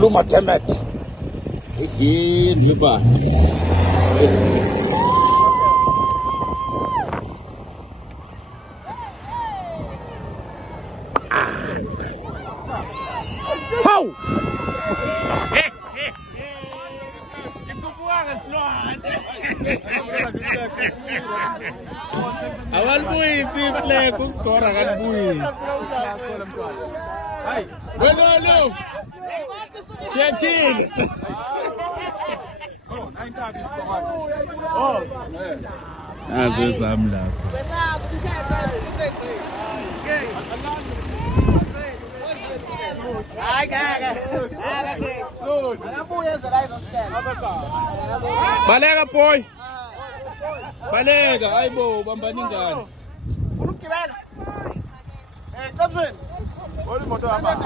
ukhuluma Temet. Ndluba. How? Akalibuyisi iflag uskora akalibuyisi. Wenolo. Check in. Aze sami lapho. Baleka boy. Baleka ayibo bambani ngani. Ufuna ukugibela? Captain. Oli moto hapa.